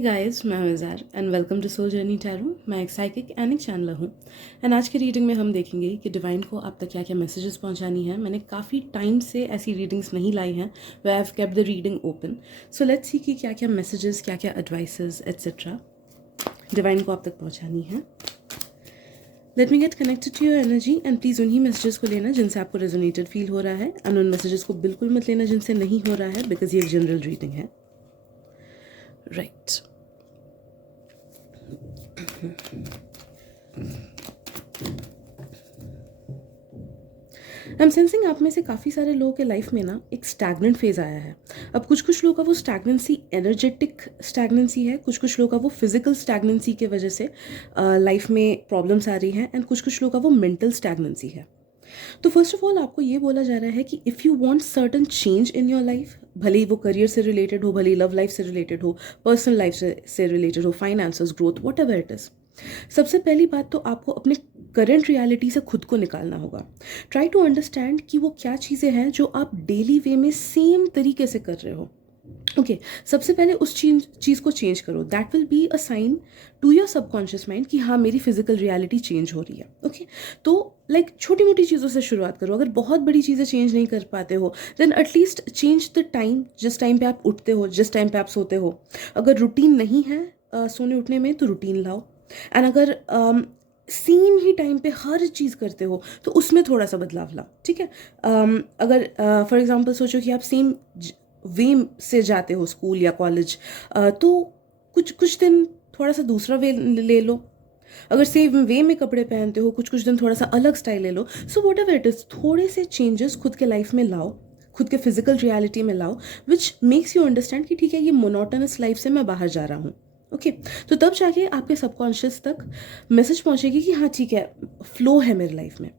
Guys, मैं हूं Izhar and welcome to soul journey tarot. मैं एक साइकिक एंड एक चैनलर हूं एंड आज की रीडिंग में हम देखेंगे कि डिवाइन को आप तक क्या क्या मैसेजेस पहुंचानी है। मैंने काफ़ी टाइम से ऐसी रीडिंग्स नहीं लाई हैं we have kept the reading open. So let's see कि क्या क्या मैसेजेस, क्या क्या एडवाइसेस एट्सेट्रा डिवाइन को आप तक पहुँचानी है। Let me get connected to your energy and please उन्हीं मैसेजेस को लेना जिनसे आपको रेजोनेटेड फील हो रहा है एंड उन मैसेजेस को बिल्कुल मत लेना जिनसे नहीं हो रहा है, बिकॉज ये एक जनरल रीडिंग है। राइट आई एम सेंसिंग आप में से काफ़ी सारे लोगों के लाइफ में ना एक स्टैगनेंट फेज आया है। अब कुछ कुछ लोगों का वो स्टैगनेंसी एनर्जेटिक स्टैगनेंसी है, कुछ कुछ लोगों का वो फिजिकल स्टैगनेंसी के वजह से लाइफ में प्रॉब्लम्स आ रही हैं एंड कुछ कुछ लोगों का वो मेंटल स्टैगनेंसी है। तो फर्स्ट ऑफ ऑल आपको ये बोला जा रहा है कि if you want certain change in your life, भले ही वो करियर से रिलेटेड हो, भले ही लव लाइफ से रिलेटेड हो, पर्सनल लाइफ से रिलेटेड हो, finances, growth, what ever it is, सबसे पहली बात तो आपको अपने करंट रियलिटी से खुद को निकालना होगा। ट्राई टू अंडरस्टैंड कि वो क्या चीज़ें हैं जो आप डेली वे में सेम तरीके से कर रहे हो। ओके सबसे पहले उस चीज़ को चेंज करो। That will be a sign to your subconscious mind कि हाँ मेरी फिजिकल रियलिटी चेंज हो रही है। ओके तो छोटी मोटी चीज़ों से शुरुआत करो। अगर बहुत बड़ी चीज़ें चेंज नहीं कर पाते हो then at least change the time, जिस टाइम पे आप उठते हो, जिस टाइम पे आप सोते हो। अगर रूटीन नहीं है सोने उठने में तो रूटीन लाओ। एंड अगर सेम ही टाइम पे हर चीज़ करते हो तो उसमें थोड़ा सा बदलाव लाओ। ठीक है अगर फॉर एग्जांपल सोचो कि आप सेम वे से जाते हो स्कूल या कॉलेज, तो कुछ कुछ दिन थोड़ा सा दूसरा वे ले लो। अगर सेम वे में कपड़े पहनते हो, कुछ कुछ दिन थोड़ा सा अलग स्टाइल ले लो। So whatever it is, थोड़े से चेंजेस खुद के लाइफ में लाओ, खुद के फिजिकल रियलिटी में लाओ, विच मेक्स यू अंडरस्टैंड कि ठीक है ये मोनोटोनस लाइफ से मैं बाहर जा रहा हूँ। ओके तो तब जाके आपके सबकॉन्शियस तक मैसेज पहुंचेगी कि हाँ ठीक है, फ्लो है मेरी लाइफ में।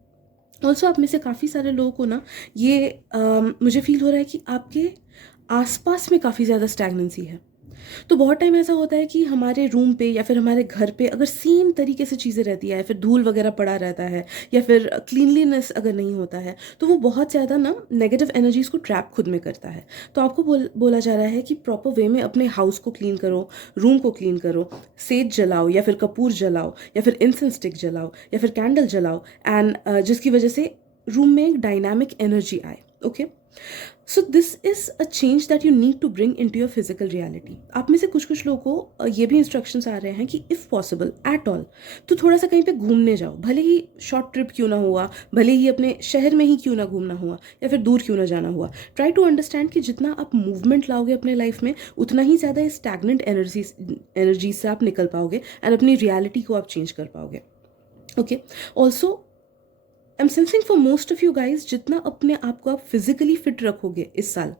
ऑल्सो आप में से काफ़ी सारे लोगों को ना ये मुझे फील हो रहा है कि आपके आसपास में काफ़ी ज़्यादा स्टैगनेंसी है। तो बहुत टाइम ऐसा होता है कि हमारे रूम पे या फिर हमारे घर पे अगर सेम तरीके से चीज़ें रहती है, फिर धूल वगैरह पड़ा रहता है या फिर क्लीनलीनेस अगर नहीं होता है, तो वो बहुत ज़्यादा ना नेगेटिव एनर्जीज को ट्रैप खुद में करता है। तो आपको बोला जा रहा है कि प्रॉपर वे में अपने हाउस को क्लीन करो, रूम को क्लीन करो, सेज जलाओ या फिर कपूर जलाओ या फिर इंसेंस स्टिक जलाओ या फिर कैंडल जलाओ एंड जिसकी वजह से रूम में एक डायनामिक एनर्जी आए। Okay so this is a change that you need to bring in to your physical reality. आप में से कुछ कुछ लोगों को ये भी इंस्ट्रक्शंस आ रहे हैं कि इफ़ पॉसिबल एट ऑल तो थोड़ा सा कहीं पे घूमने जाओ, भले ही शॉर्ट ट्रिप क्यों ना हुआ, भले ही अपने शहर में ही क्यों ना घूमना हुआ या फिर दूर क्यों ना जाना हुआ। ट्राई टू अंडरस्टैंड कि जितना आप मूवमेंट लाओगे अपने लाइफ में उतना ही ज़्यादा स्टैगनेंट एनर्जी से आप निकल पाओगे एंड अपनी रियलिटी को आप चेंज कर पाओगे। Okay also I am sensing for most of you guys, जितना अपने आप को आप फिजिकली फिट रखोगे इस साल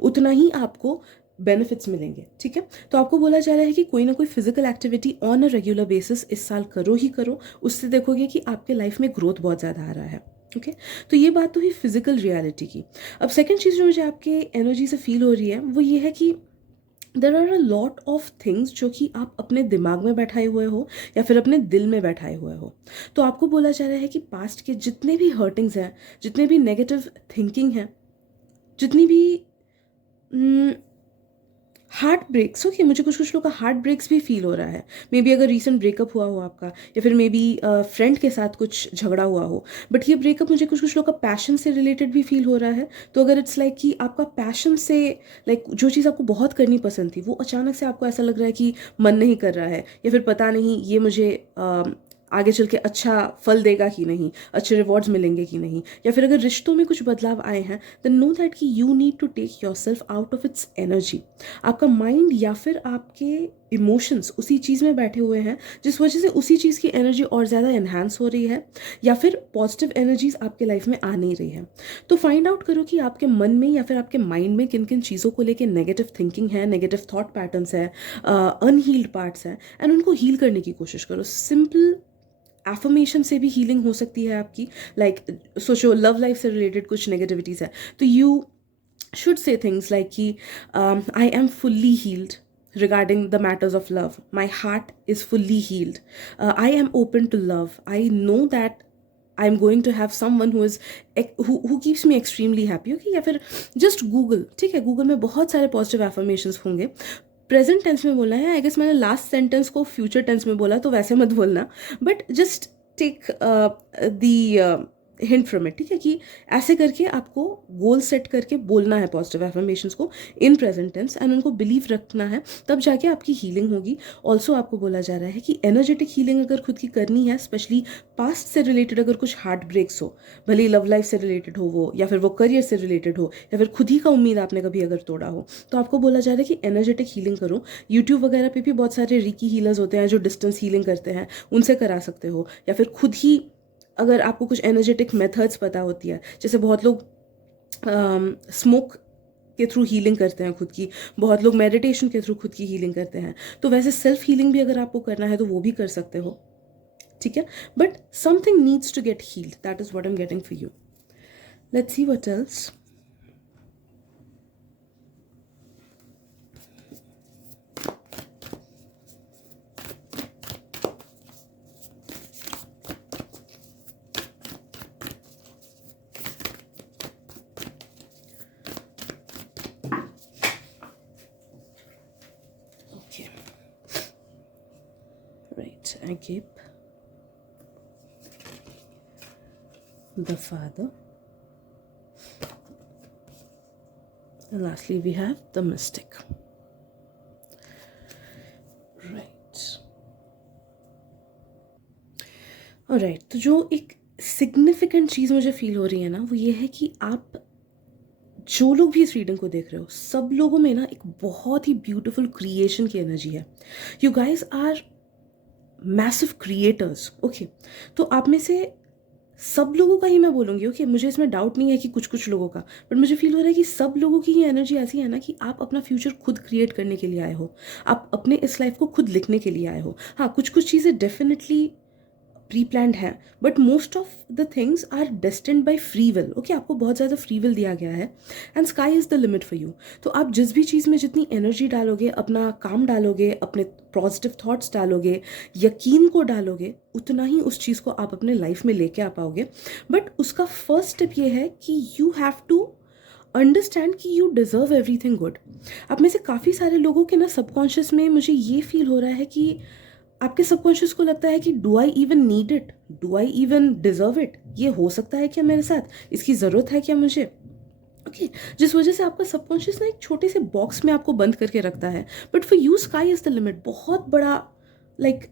उतना ही आपको बेनिफिट्स मिलेंगे। ठीक है तो आपको बोला जा रहा है कि कोई ना कोई physical activity on a regular basis इस साल करो ही करो। उससे देखोगे कि आपके लाइफ में ग्रोथ बहुत ज़्यादा आ रहा है। ओके तो ये बात तो ही फिजिकल रियलिटी की। अब सेकेंड चीज़ जो मुझे आपके एनर्जी से फील हो रही है वो ये है कि there are a lot of things जो कि आप अपने दिमाग में बैठाए हुए हो या फिर अपने दिल में बैठाए हुए हो। तो आपको बोला जा रहा है कि पास्ट के जितने भी हर्टिंग्स हैं, जितने भी नेगेटिव थिंकिंग हैं, जितनी भी हार्ट ब्रेक्स, ओके मुझे कुछ कुछ लोग का हार्ट ब्रेक्स भी फील हो रहा है। मे बी अगर रिसेंट ब्रेकअप हुआ हो आपका या फिर मे बी फ्रेंड के साथ कुछ झगड़ा हुआ हो, बट ये ब्रेकअप मुझे कुछ कुछ लोग का पैशन से रिलेटेड भी फील हो रहा है। तो अगर इट्स लाइक कि आपका पैशन से जो चीज़ आपको बहुत करनी पसंद थी वो अचानक से आपको ऐसा लग रहा है कि मन नहीं कर रहा है या फिर पता नहीं ये मुझे आगे चल के अच्छा फल देगा कि नहीं, अच्छे रिवॉर्ड्स मिलेंगे कि नहीं, या फिर अगर रिश्तों में कुछ बदलाव आए हैं देन नो दैट कि you need to take yourself out of its energy. आपका माइंड या फिर आपके इमोशंस उसी चीज़ में बैठे हुए हैं जिस वजह से उसी चीज़ की एनर्जी और ज़्यादा एनहांस हो रही है या फिर पॉजिटिव एनर्जीज आपके लाइफ में आ नहीं रही है। तो फाइंड आउट करो कि आपके मन में या फिर आपके माइंड में किन किन चीज़ों को लेकर नेगेटिव थिंकिंग है, नेगेटिव थॉट पैटर्न्स है, अनहील्ड पार्ट्स हैं, एंड उनको हील करने की कोशिश करो। सिंपल एफर्मेशन से भी हीलिंग हो सकती है आपकी। सोचो लव लाइफ से रिलेटेड कुछ नेगेटिविटीज़ है तो you should say things like कि I am fully healed regarding the matters of love. My heart is fully healed. I am open to love. I know that I'm going to have someone who keeps me extremely happy. Okay या फिर just Google, ठीक है Google में बहुत सारे positive affirmations होंगे। Present tense में बोलना है। आई गेस मैंने लास्ट सेंटेंस को फ्यूचर टेंस में बोला, तो वैसे मत बोलना, but just take the hint from it, ठीक है, कि ऐसे करके आपको गोल सेट करके बोलना है पॉजिटिव एफर्मेशंस को इन प्रेजेंट टेंस एंड उनको बिलीव रखना है, तब जाके आपकी हीलिंग होगी। ऑल्सो आपको बोला जा रहा है कि एनर्जेटिक हीलिंग अगर खुद की करनी है, स्पेशली पास्ट से रिलेटेड अगर कुछ हार्ट ब्रेक्स हो, भले ही लव लाइफ से रिलेटेड हो वो, या फिर वो करियर से रिलेटेड हो, या फिर खुद ही का उम्मीद आपने कभी अगर तोड़ा हो, तो आपको बोला जा रहा है कि एनर्जेटिक हीलिंग करो। यूट्यूब वगैरह पे भी बहुत सारे रीकी हीलर्स होते हैं जो डिस्टेंस हीलिंग करते हैं, उनसे करा सकते हो, या फिर खुद ही अगर आपको कुछ एनर्जेटिक मेथड्स पता होती है, जैसे बहुत लोग स्मोक के थ्रू हीलिंग करते हैं खुद की, बहुत लोग मेडिटेशन के थ्रू खुद की हीलिंग करते हैं, तो वैसे सेल्फ हीलिंग भी अगर आपको करना है तो वो भी कर सकते हो, ठीक है, but something needs to get healed, that is what I am getting for you. Let's see what else. I keep the Father, and lastly we have the Mystic. Right. Alright, तो जो एक सिग्निफिकेंट चीज़ मुझे feel हो रही है ना, वो ये है कि आप जो लोग भी इस रीडिंग को देख रहे हो, सब लोगों में ना एक बहुत ही ब्यूटीफुल क्रिएशन की एनर्जी है। You guys are massive creators, okay. तो आप में से सब लोगों का ही मैं बोलूँगी, ओके, मुझे इसमें डाउट नहीं है कि कुछ कुछ लोगों का, बट मुझे फील हो रहा है कि सब लोगों की ही एनर्जी ऐसी है ना कि आप अपना फ्यूचर खुद क्रिएट करने के लिए आए हो, आप अपने इस लाइफ को खुद लिखने के लिए आए हो। हाँ, कुछ कुछ चीज़ें डेफिनेटली प्री प्लान्ड है, but most of the things are destined by free will, okay. आपको बहुत ज़्यादा फ्री विल दिया गया है and sky is the limit for you. तो आप जिस भी चीज़ में जितनी एनर्जी डालोगे, अपना काम डालोगे, अपने पॉजिटिव थॉट्स डालोगे, यकीन को डालोगे, उतना ही उस चीज़ को आप अपने लाइफ में लेके आ पाओगे। बट उसका फर्स्ट स्टेप ये है कि यू हैव टू अंडरस्टैंड कि यू डिज़र्व एवरीथिंग गुड। आप में से काफ़ी सारे लोगों के ना सबकॉन्शियस में मुझे ये फील हो रहा है कि आपके सबकॉन्शियस को लगता है कि do I even need it, do I even deserve it, ये हो सकता है क्या मेरे साथ, इसकी ज़रूरत है क्या मुझे, ओके। जिस वजह से आपका सबकॉन्शियस ना एक छोटे से बॉक्स में आपको बंद करके रखता है। But for you sky is the limit, बहुत बड़ा, लाइक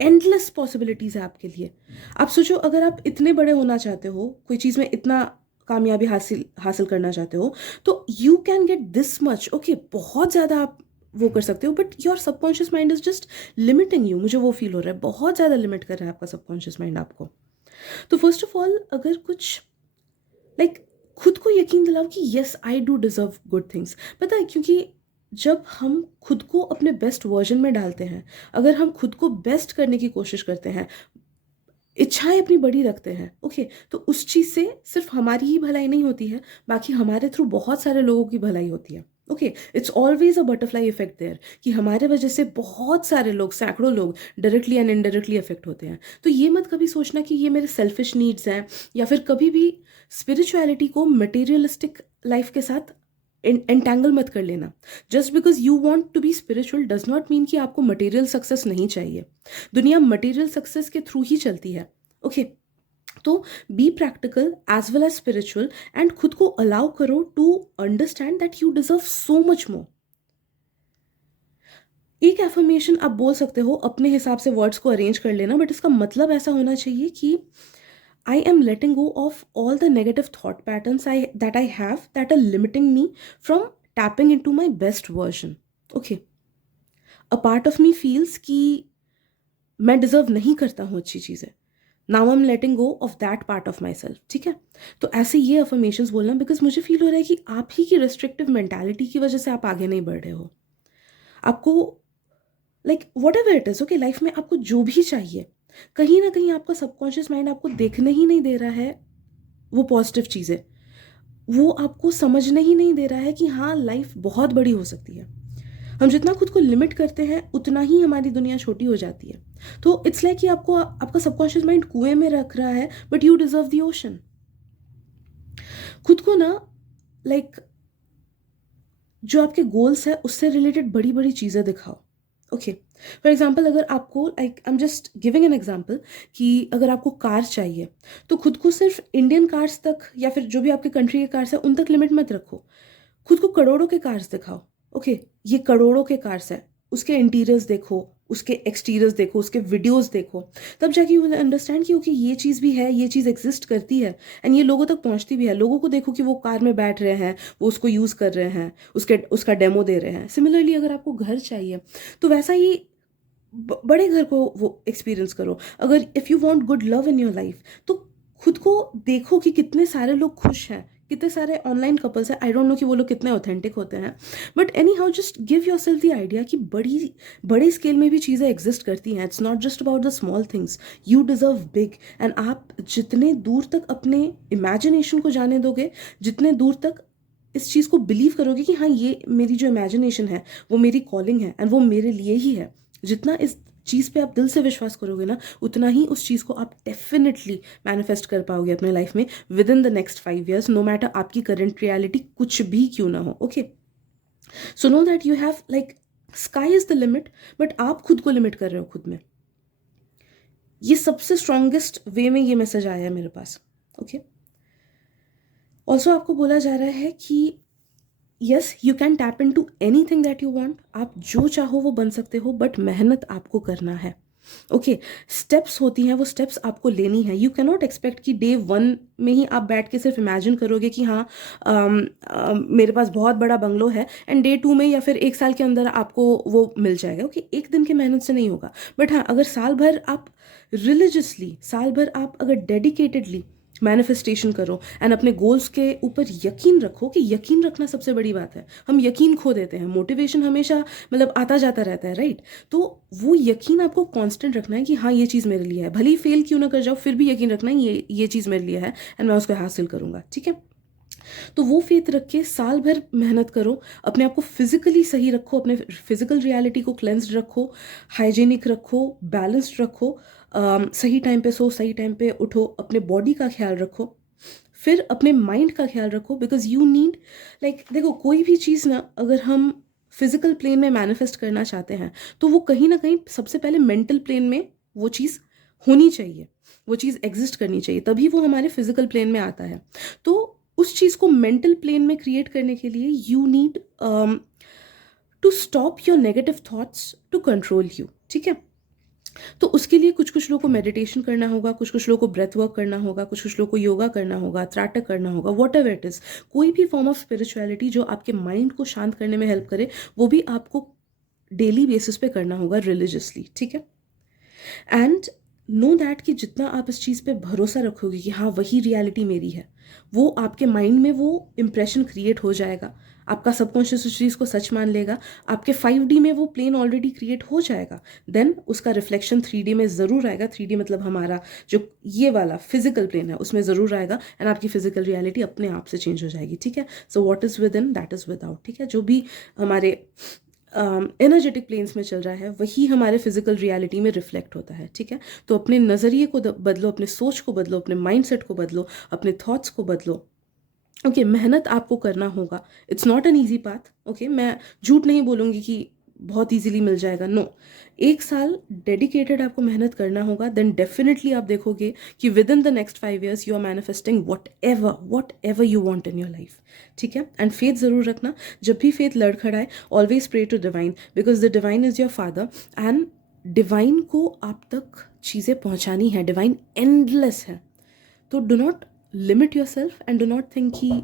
एंडलेस पॉसिबिलिटीज़ है आपके लिए। आप सोचो, अगर आप इतने बड़े होना चाहते हो, कोई चीज़ में इतना कामयाबी हासिल करना चाहते हो, तो you can get this much, okay, बहुत ज़्यादा आप वो कर सकते हो, but your subconscious mind is just limiting you. मुझे वो फील हो रहा है, बहुत ज़्यादा लिमिट कर रहा है आपका सबकॉन्शियस माइंड आपको। तो फर्स्ट ऑफ ऑल, अगर कुछ लाइक खुद को यकीन दिलाओ कि yes I do deserve good things. पता है, क्योंकि जब हम खुद को अपने बेस्ट वर्जन में डालते हैं, अगर हम खुद को बेस्ट करने की कोशिश करते हैं, इच्छाएं अपनी बड़ी रखते हैं, ओके, तो उस चीज़ से सिर्फ हमारी ही भलाई नहीं होती है, बाकी हमारे थ्रू बहुत सारे लोगों की भलाई होती है, okay. It's always a butterfly effect there, कि हमारे वजह से बहुत सारे लोग, सैकड़ों लोग डायरेक्टली एंड इनडायरेक्टली इफेक्ट होते हैं। तो ये मत कभी सोचना कि ये मेरे सेल्फिश नीड्स हैं, या फिर कभी भी स्पिरिचुअलिटी को मटेरियलिस्टिक लाइफ के साथ एंटेंगल मत कर लेना। Just because you want to be spiritual does not mean कि आपको मटेरियल सक्सेस नहीं चाहिए। दुनिया मटेरियल सक्सेस के थ्रू ही चलती है, ओके। तो be practical as well as spiritual and खुद को अलाउ करो to understand that you deserve so much more. एक एफर्मेशन आप बोल सकते हो, अपने हिसाब से वर्ड्स को अरेंज कर लेना, बट इसका मतलब ऐसा होना चाहिए कि I am letting go of all the negative thought patterns that I have that are limiting me from tapping into my best version. Okay. A part of me feels कि मैं डिजर्व नहीं करता हूँ अच्छी चीज़ें। Now I am letting go of that part of my self, ठीक है। तो ऐसे ये अफर्मेशंस बोलना, बिकॉज मुझे फील हो रहा है कि आप ही की रिस्ट्रिक्टिव मेंटालिटी की वजह से आप आगे नहीं बढ़ रहे हो। आपको like what ever it is, okay, life में आपको जो भी चाहिए, कहीं ना कहीं आपका सबकॉन्शियस माइंड आपको देखने ही नहीं दे रहा है वो पॉजिटिव चीज़ें, वो आपको समझने ही नहीं दे रहा है कि हाँ, लाइफ बहुत बड़ी हो सकती है। हम जितना खुद को लिमिट करते हैं, उतना ही हमारी दुनिया छोटी हो जाती है। तो इट्स लाइक कि आपको आपका सबकॉन्शियस माइंड कुएं में रख रहा है, but you deserve the ocean. खुद को ना लाइक जो आपके गोल्स है उससे रिलेटेड बड़ी बड़ी चीज़ें दिखाओ। ओके, फॉर एग्जाम्पल अगर आपको like I am just giving an example कि अगर आपको कार चाहिए तो खुद को सिर्फ इंडियन कार्स तक या फिर जो भी आपके कंट्री के कार्स है उन तक लिमिट मत रखो, खुद को करोड़ों के कार्स दिखाओ। ओके, ये करोड़ों के कार्स है, उसके इंटीरियर्स देखो, उसके एक्सटीरियर्स देखो, उसके वीडियोस देखो, तब जाके यू विल अंडरस्टैंड कि ओके ये चीज़ भी है, ये चीज़ एग्जिस्ट करती है एंड ये लोगों तक पहुंचती भी है। लोगों को देखो कि वो कार में बैठ रहे हैं, वो उसको यूज़ कर रहे हैं, उसका डेमो दे रहे हैं। सिमिलरली अगर आपको घर चाहिए तो वैसा ही बड़े घर को वो एक्सपीरियंस करो। अगर if you want good love in your life तो खुद को देखो कि कितने सारे लोग खुश हैं, कितने सारे ऑनलाइन कपल्स हैं। आई डोंट नो कि वो लोग कितने ऑथेंटिक होते हैं, but any how just give your self the idea कि बड़ी स्केल में भी चीज़ें एग्जिस्ट करती हैं। It's not just about the small things, you deserve big. And आप जितने दूर तक अपने इमेजिनेशन को जाने दोगे, जितने दूर तक इस चीज़ को बिलीव करोगे कि हाँ ये मेरी जो इमेजिनेशन है वो मेरी कॉलिंग है एंड वो मेरे लिए ही है, जितना इस चीज़ पे आप दिल से विश्वास करोगे ना, उतना ही उस चीज़ को आप डेफिनेटली मैनिफेस्ट कर पाओगे अपने लाइफ में within the next 5 years, no matter आपकी करंट रियलिटी कुछ भी क्यों ना हो। Okay, so know that you have like sky is the limit, but आप खुद को लिमिट कर रहे हो खुद में। ये सबसे स्ट्रॉन्गेस्ट वे में ये मैसेज आया है मेरे पास। ओके, ऑल्सो आपको बोला जा रहा है कि yes you can tap in to anything that you want, आप जो चाहो वो बन सकते हो, बट मेहनत आपको करना है। ओके, स्टेप्स होती हैं, वो स्टेप्स आपको लेनी है। यू कैन नॉट एक्सपेक्ट कि डे 1 में ही आप बैठ के सिर्फ इमेजिन करोगे कि हाँ मेरे पास बहुत बड़ा बंगलो है एंड डे 2 में या फिर 1 साल के अंदर आपको वो मिल जाएगा। ओके, एक दिन की मेहनत से नहीं होगा, बट हाँ अगर साल भर आप रिलीजियसली, साल भर आप अगर डेडिकेटेडली मैनिफेस्टेशन करो एंड अपने गोल्स के ऊपर यकीन रखो, कि यकीन रखना सबसे बड़ी बात है। हम यकीन खो देते हैं, मोटिवेशन हमेशा मतलब आता जाता रहता है, राइट? तो वो यकीन आपको कांस्टेंट रखना है कि हाँ ये चीज़ मेरे लिए है, भले ही फेल क्यों ना कर जाओ फिर भी यकीन रखना है ये चीज़ मेरे लिए है एंड मैं उसको हासिल करूँगा। ठीक है, तो वो फेथ रख के साल भर मेहनत करो, अपने आप को फिजिकली सही रखो, अपने फिजिकल रियलिटी को क्लेंस्ड रखो, हाइजीनिक रखो, बैलेंस्ड रखो, सही टाइम पे सो, सही टाइम पे उठो, अपने बॉडी का ख्याल रखो, फिर अपने माइंड का ख्याल रखो। बिकॉज यू नीड लाइक देखो कोई भी चीज़ ना अगर हम फिजिकल प्लेन में मैनिफेस्ट करना चाहते हैं तो वो कहीं ना कहीं सबसे पहले मेंटल प्लेन में वो चीज़ होनी चाहिए, वो चीज़ एग्जिस्ट करनी चाहिए, तभी वो हमारे फिजिकल प्लेन में आता है। तो उस चीज़ को मेंटल प्लेन में क्रिएट करने के लिए you need to stop your negative thoughts to control you. ठीक है, तो उसके लिए कुछ कुछ लोगों को मेडिटेशन करना होगा, कुछ कुछ लोगों को ब्रेथ वर्क करना होगा, कुछ कुछ लोगों को योगा करना होगा, त्राटक करना होगा, वॉट एवर इट इज़। कोई भी फॉर्म ऑफ स्पिरिचुअलिटी जो आपके माइंड को शांत करने में हेल्प करे वो भी आपको डेली बेसिस पे करना होगा रिलीजियसली। ठीक है, एंड नो दैट कि जितना आप इस चीज़ पे भरोसा रखोगे कि हाँ वही रियलिटी मेरी है, वो आपके माइंड में वो इम्प्रेशन क्रिएट हो जाएगा, आपका सबकॉन्शियस उस चीज़ को सच मान लेगा, आपके 5D में वो प्लेन ऑलरेडी क्रिएट हो जाएगा, देन उसका रिफ्लेक्शन 3D में ज़रूर आएगा। 3D मतलब हमारा जो ये वाला फिजिकल प्लेन है उसमें ज़रूर आएगा एंड आपकी फिजिकल रियलिटी अपने आप से चेंज हो जाएगी। ठीक है, so what is with in that is with out. ठीक है, जो भी हमारे एनर्जेटिक प्लेन्स में चल रहा है वही हमारे फिजिकल रियलिटी में रिफ्लेक्ट होता है। ठीक है, तो अपने नज़रिए को बदलो, अपने सोच को बदलो, अपने माइंडसेट को बदलो, अपने थॉट्स को बदलो। ओके, मेहनत आपको करना होगा, it's not an easy path. Okay, मैं झूठ नहीं बोलूँगी कि बहुत ईजीली मिल जाएगा, नो। 1 साल डेडिकेटेड आपको मेहनत करना होगा, देन डेफिनेटली आप देखोगे कि within the next 5 years you are manifesting whatever you want in your life. ठीक है, एंड फेथ ज़रूर रखना, जब भी फेथ लड़खड़ाए always pray to divine, because the divine is your father and divine को आप तक चीज़ें पहुँचानी है, डिवाइन एंडलेस है। तो do not limit your self and do not think कि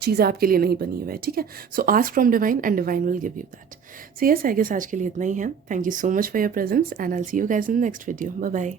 चीज़ें आपके लिए नहीं बनी हुई है। ठीक है, so ask from divine and divine will give you that. So yes, I guess आज के लिए इतना ही है। Thank you so much for your presence and I will see you guys in the next video. Bye bye.